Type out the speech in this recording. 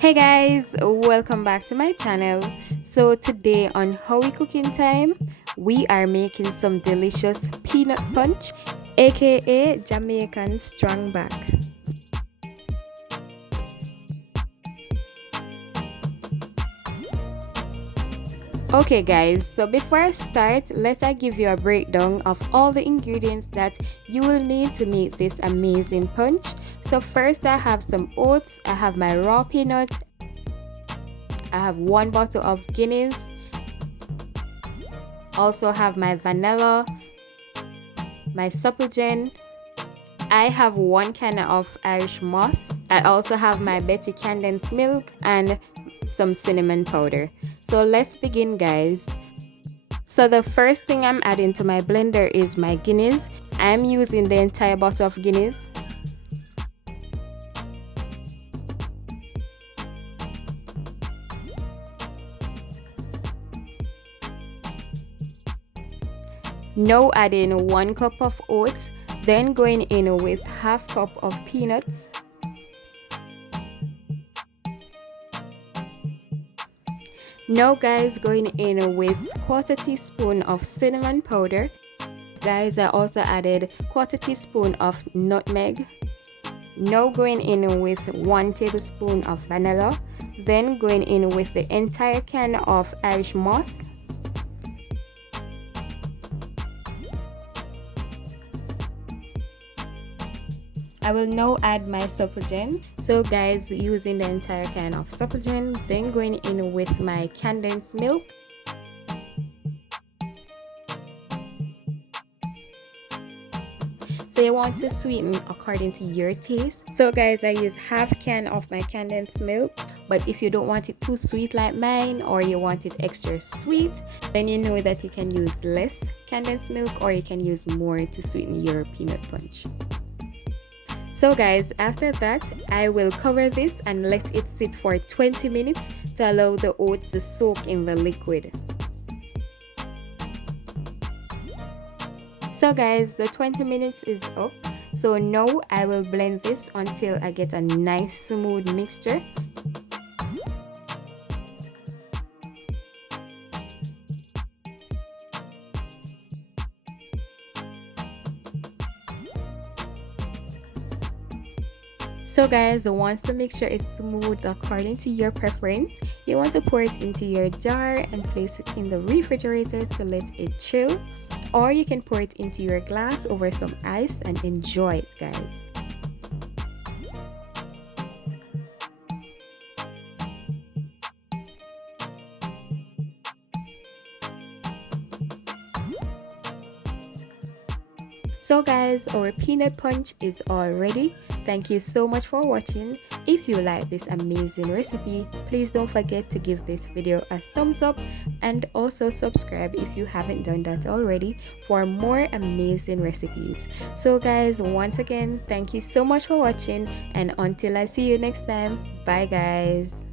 Hey guys, welcome back to my channel. So today on How We Cooking Time, we are making some delicious peanut punch, aka Jamaican strongback. Okay guys, so before I start, let I give you a breakdown of all the ingredients that you will need to make this amazing punch. So first I have some oats, I have my raw peanut, I have 1 bottle of Guinness, also have my vanilla, my Supligen, I have 1 can of Irish moss, I also have my Betty condensed milk and some cinnamon powder. So let's begin guys. So the first thing I'm adding to my blender is my Guinness. I'm using the entire bottle of Guinness. Now adding 1 cup of oats, then going in with 1/2 cup of peanuts. Now guys, going in with 1/4 teaspoon of cinnamon powder. Guys, I also added 1/4 teaspoon of nutmeg. Now going in with 1 tablespoon of vanilla, then going in with the entire can of Irish moss. I will now add my Supligen. So guys, using the entire can of Supligen, then going in with my condensed milk. So you want to sweeten according to your taste. So guys, I use 1/2 can of my condensed milk. But if you don't want it too sweet like mine, or you want it extra sweet, then you know that you can use less condensed milk or you can use more to sweeten your peanut punch. So guys, after that, I will cover this and let it sit for 20 minutes to allow the oats to soak in the liquid. So guys, the 20 minutes is up. So now I will blend this until I get a nice smooth mixture. So guys, once the mixture is smooth according to your preference, you want to pour it into your jar and place it in the refrigerator to let it chill, or you can pour it into your glass over some ice and enjoy it guys. So guys, our peanut punch is all ready. Thank you so much for watching. If you like this amazing recipe, please don't forget to give this video a thumbs up and also subscribe if you haven't done that already for more amazing recipes. So guys, once again, thank you so much for watching, and until I see you next time, bye guys.